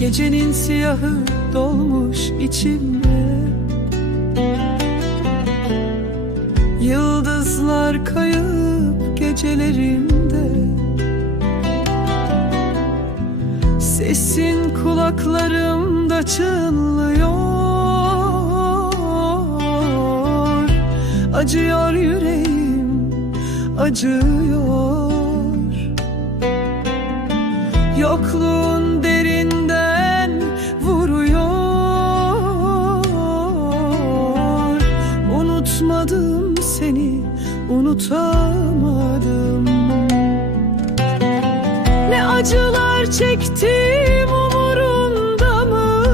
Gecenin siyahı dolmuş içimde. Yıldızlar kayıp gecelerimde Sesin kulaklarımda çınlıyor. Acıyor yüreğim, acıyor. Yokluğun Unutmadım seni, unutamadım Ne acılar çektim umurumda mı?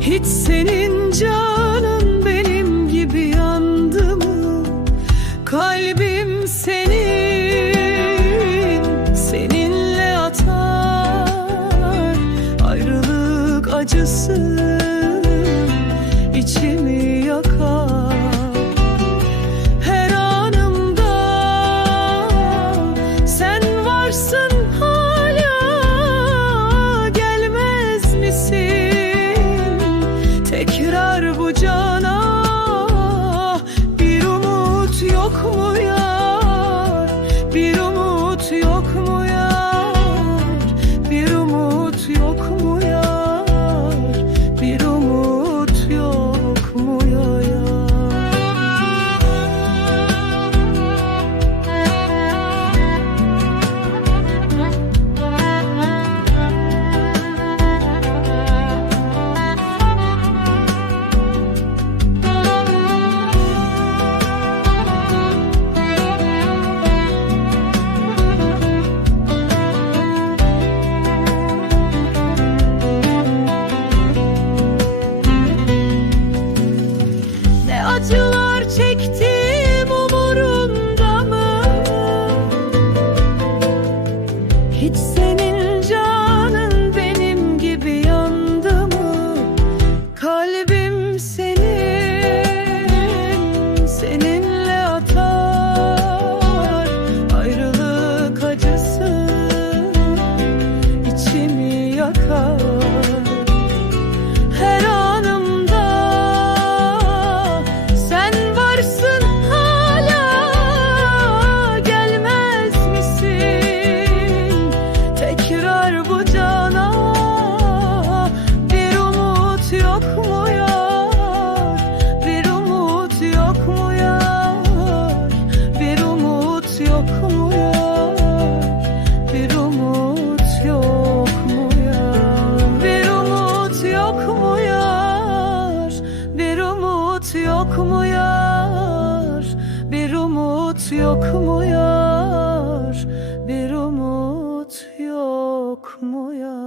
Hiç senin canın benim gibi yandı mı? Kalbim senin, seninle atar Ayrılık acısı varsın hala gelmez misin? Tekrar bu cana bir umut yok mu? It's Bir umut yok mu ya? Bir umut yok mu ya? Bir umut yok mu ya? Bir umut yok mu ya?